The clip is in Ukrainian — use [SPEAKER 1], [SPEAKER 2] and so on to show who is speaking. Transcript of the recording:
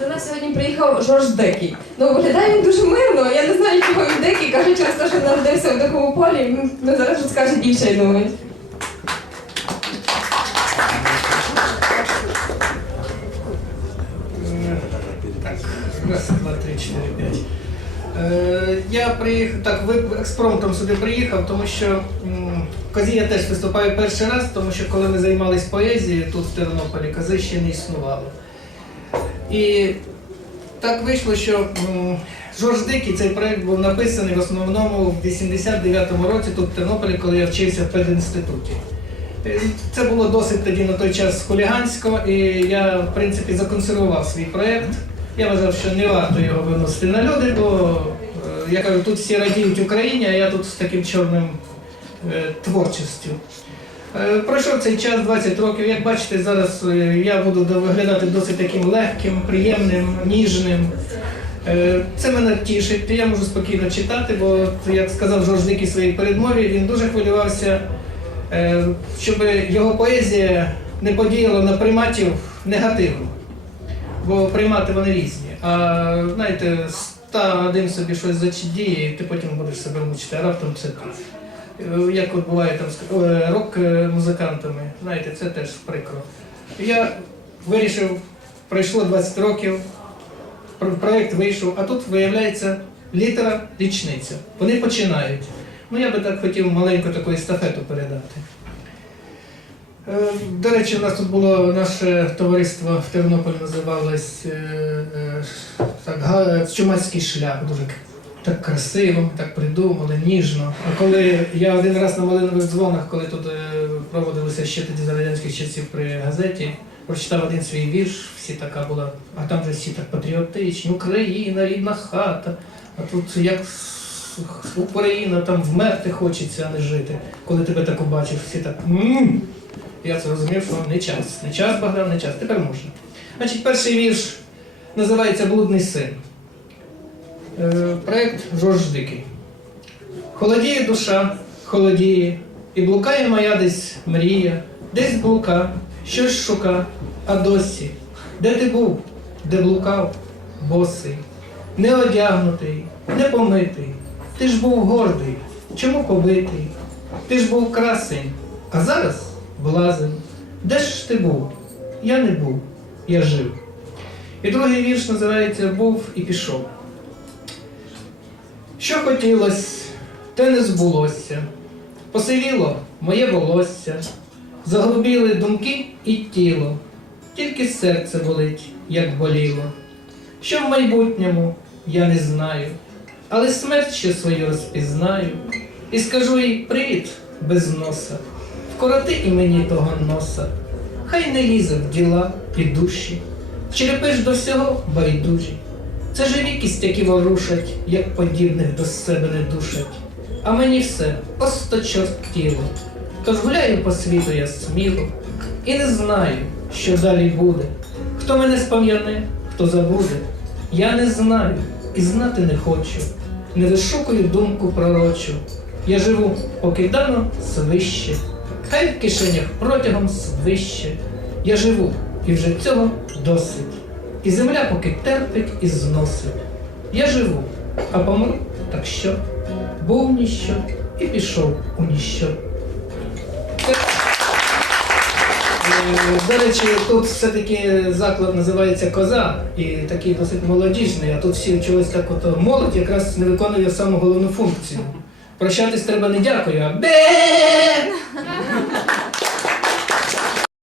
[SPEAKER 1] До нас сьогодні приїхав Жорж Дикий. Ну, виглядає він дуже мирно. Я не знаю, чого він дикий. Каже, через те, що народився в дикому полі. Ну, зараз розкаже більше, я думаю.
[SPEAKER 2] Раз, два, три, чотири, п'ять. Е, я приїхав, так, ви експромтом сюди приїхав, тому що Козі я теж виступаю перший раз, тому що коли ми займалися поезією тут в Тернополі, кози ще не існувало. І так вийшло, що Жорж Дикий цей проект був написаний в основному в 89-му році тут в Тернополі, коли я вчився в пединституті. Е, Це було досить тоді на той час хулігансько, і я, в принципі, законсервував свій проєкт. Я вважав, що не варто його виносити на люди, бо е, я кажу, тут всі радіють Україні, а я тут з таким чорним е, творчістю. Е, Пройшов цей час 20 років. Як бачите, зараз е, я буду виглядати досить таким легким, приємним, ніжним. Е, Це мене тішить, я можу спокійно читати, бо, як сказав Жорж Дикий в своїй передмові, він дуже хвилювався, щоб його поезія не подіяла на приматів негативно. Бо приймати вони різні. А знаєте, ста один собі щось зачідіє, і ти потім будеш себе мучити, а раптом це Як от буває там з е, рок-музикантами, знаєте, це теж прикро. Я вирішив, пройшло 20 років, проєкт вийшов, а тут виявляється літера річниця. Вони починають. Ну я би так хотів маленьку таку естафету передати. Е, До речі, у нас тут було наше товариство в Тернополі називалось е, е, так, Чумацький шлях. Дуже так красиво, так придумали, ніжно. А коли я один раз на малинових дзвонах, коли тут е, проводилися ще тоді за радянських часів при газеті, прочитав один свій вірш, всі така була, а там же всі так патріотичні, Україна, рідна хата. А тут як Україна, там вмерти хочеться, а не жити. Коли тебе так побачив, всі так. Я це розумів, що не час. Не час, Богдан, не час. Тепер можна. Значить, перший вірш називається Блудний син. Е, проект Жорж Дикий. Холодіє душа, холодіє, і блукає моя десь мрія, десь блука, щось шука, а досі. Де ти був, де блукав, босий, не одягнутий, не помитий. Ти ж був гордий, чому побитий? Ти ж був красень, а зараз блазень. Де ж ти був? Я не був, я жив. І другий вірш називається Був і пішов. Що хотілось, те не збулося. Посивіло моє волосся, заглубіли думки і тіло, тільки серце болить, як боліло. Що в майбутньому я не знаю, але смерть ще свою розпізнаю. І скажу їй привіт без носа, вкороти і мені того носа, хай не лізе в діла і душі, черепиш до всього байдужі. Це живі кістяки ворушать, як подібних до себе не душать. А мені все осточортіло. Тож гуляю по світу я сміло і не знаю, що далі буде. Хто мене спам'яне, хто забуде. Я не знаю і знати не хочу. Не вишукую думку пророчу. Я живу, поки дано свище, хай в кишенях протягом свище. Я живу, і вже цього досить. І земля поки терпить і зносить. Я живу, а помру, так що? Був ніщо і пішов у ніщо. Е, До речі, тут все-таки заклад називається Коза і такий досить молодіжний, а тут всі чогось так от молодь якраз не виконує саму головну функцію. Прощатись треба не дякую, а бе